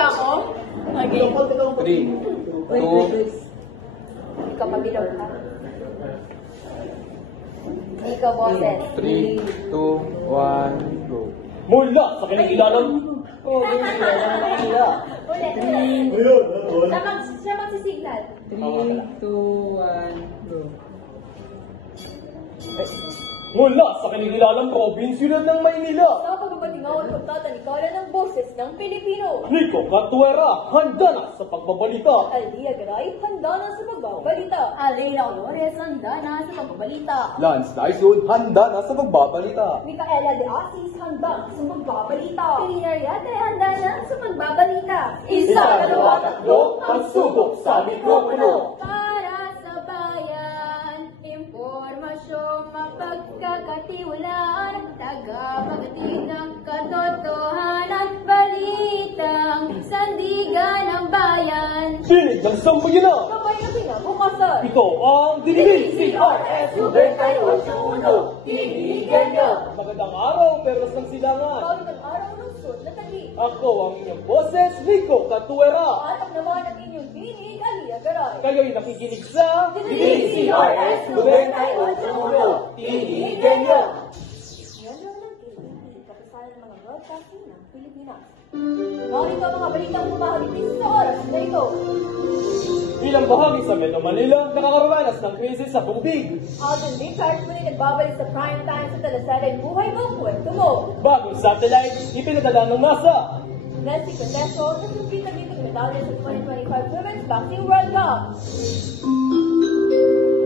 ba ako? Okay. 3, 2, Ikaw mabilaw ka. Ikaw, boses. 3, 2, 1, go. Mula sa kinikilalang Ulit. Siya magsisignal. 3, 2, 1, go. mula sa kinikilalang probinsya ng Maynila. Sa pagbabalingaw at pagtatalikalan ng boses ng Pilipino. Nico Catuera, handa na sa pagbabalita. Aldia Garay, handa na sa pagbabalita. Alina Olores, handa na sa pagbabalita. Lance Dyson, handa na sa pagbabalita. Micaela de Asis, handa na sa pagbabalita. Pirina Ariate, handa na sa pagbabalita. Isa, dalawa, tatlo, pagsubok sa mikropono. Para sa bayan, impormasyong mapagkakatiwalaan, tagapaghatid ng katotohanan, balitang sandigan ng bayan. Sinig ng sambayanan. Sabay na pinabukasan. Ito ang dinigin CRS 98.1. Tinigigan niya. Magandang araw, Perlas ng Silangan. Bagong araw ng sud na tali. Ako ang inyong boses, Nico Catuera. At ang naman ang inyong dinig, Aliyah Garay. Kayo'y nakikinig sa DCRS 98.1. Tinigigan niya. Yan lang ng hindi kapisalan ng mga broadcasting ng Pilipinas. Narito ang mga balitang bumahalitis sa oras na ito. Bilang bahagi sa Metro Manila, nakakaranas ng krisis sa tubig. Alden Richards muli nagbabalik sa prime time sa teleserye Buhay Mo, Kwento Mo. Bagong satellite, ipinadala ng NASA. Nessie Contesio, nasungkita dito ng medalya sa 2025 Women's Boxing World Cup.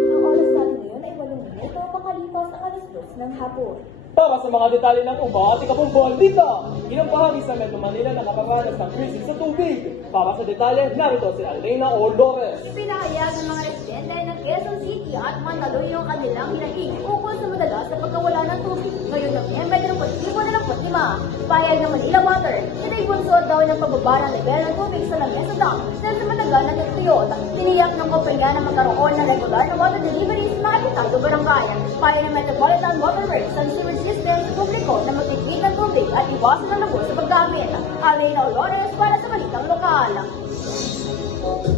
Ang oras natin ngayon ay 8 minuto makalipas ang alas 2 ng hapon. Para sa mga detalye ng uba at ikapong balita, ilang bahagi sa Metro Manila nakakaranas ng krisis sa tubig. Para sa detalye, narito si Alena Olores. Ipinahayag ng mga residente ng Quezon City at Mandaluyong ang kanilang hinaing ukol sa madalas na pagkawala ng tubig ngayon ng Nobyembre 25. Payag ng Manila Water, ito'y bunsod daw ng pababa ng level ng tubig sa Lamesa Dam dahil sa matagal na nagtuyot. Tiniyak ng kumpanya na magkaroon ng regular na water delivery sa mga apitado barangay. Payag ng Metropolitan Water Works ang sewage system sa publiko na magtitwid ng tubig at iwasan ang labo sa paggamit. Alena Olores para sa balitang lokal.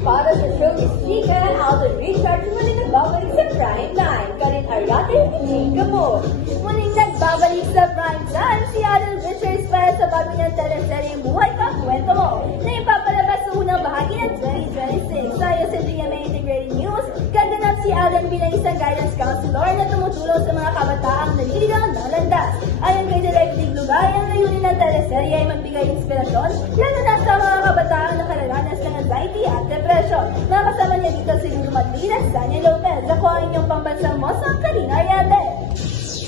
Para sa showbiz chika, Alden Richards muling nagbabalik sa prime time. Karin Ariate, hindi mo. Muling nagbabalik sa prime time si Alden Richards para sa bago niyang teleserye Buhay Ka, Kwento Mo na ipapalabas sa unang bahagi ng 2026. Sa SNGMA Integrated News, ganap si Alden bilang isang guidance counselor na tumutulong sa mga kabataang naliligaw ng landas. Ayon kay Direk Diglugay, ang layunin ng teleserye ay magbigay inspirasyon lalo na sa mga kabataang nakararanas ng anxiety at depression. Nakasama niya dito si Lumatira, Sanya Lopez. Ako ang inyong pambansang mosa, Karin Ariate.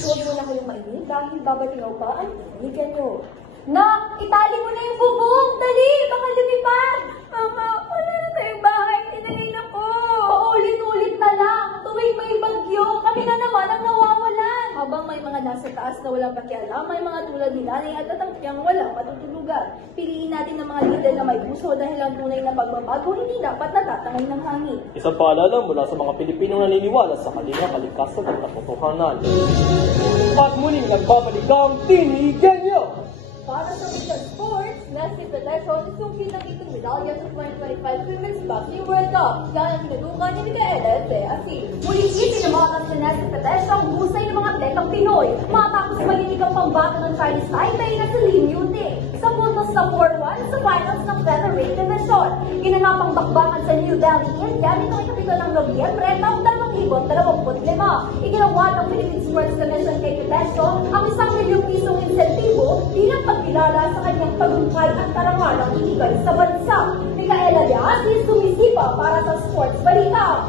Huwag mo na kayong mainit dahil babatingaw pa ang tinigan nyo. Na, itali mo na yung bubong! Dali! Baka lumipad! Mama, wala na tayong bahay. Tinalay na ko! Paulit-ulit na lang! Tuwing may bagyo, kami na naman ang nawawalan! Habang may mga nasa taas na walang pakialam, may mga tulad nila na itatangkyang walang matutulugan. Piliin natin ng mga leader na may puso dahil ang tunay na pagbabago hindi dapat natatangay ng hangin. Isang paalala mula sa mga Pilipinong naniniwala sa kanilang kalikasan at katotohanan. At muling nagbabalik ang Tinigan niyo! Para sa Weekend Sports, Nessie Contesio sungkit ng itong medalya sa 2025 Women's Boxing World Cup. Yan ang tinutukan ni Micaela de Asis. Muling ipinamakan sa Nessie Contesio ang husay ng mga atletang Pinoy. Matapos maginig ang pambato ng Chinese Taipei na si Lin Yunting. Sa puntos na 4-1 sa finals ng featherweight division. Ginanapang bakbakan sa New Delhi Inn gamit ang ikapito ng Nobyembre taong 2025. Iginawa ng Philippine Sports Commission kay Contesio ang 1 milyong pisong insentibo bilang pagkilala sa kanyang tagumpay at karangal ng ibigay sa bansa. Micaela de Asis sumisipa para sa sports balita.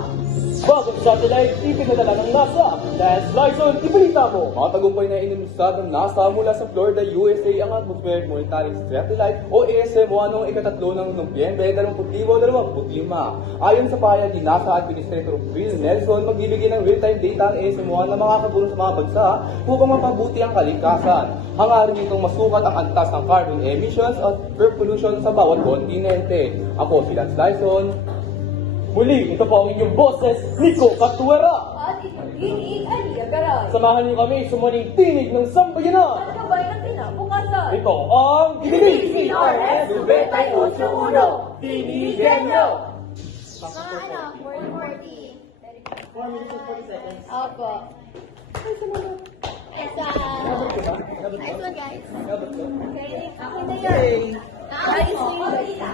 Bagong satellite, ipinadala ng NASA. Lance Dyson, ibalita mo. Mga tagumpay na inimusad ng NASA mula sa Florida, USA ang Atmospheric Monitoring Satellite o ASMO noong ikatatlo ng Nobyembre 2025. Ayon sa pahayag ni NASA Administrator Phil Nelson, magbibigay ng real-time data ang ASMO na makakatulong sa mga bansa upang mapabuti ang kalikasan. Hangarin nitong masukat ang antas ng carbon emissions at air pollution sa bawat kontinente. Ako si Lance Dyson. Muli, ito po ang inyong boses, Nico Catuera. At inyong dinig, Aliyah Garay. Samahan niyo kami sa muling tinig ng sambayanan. At gabay ng kinabukasan. Ito ang DCRS 98.1 Tinigenyo! Mga anak, 440. 4 minutes and 40 seconds. Opo. Nice one, guys. Okay, ako na yun. Nakakalis mo yung balita.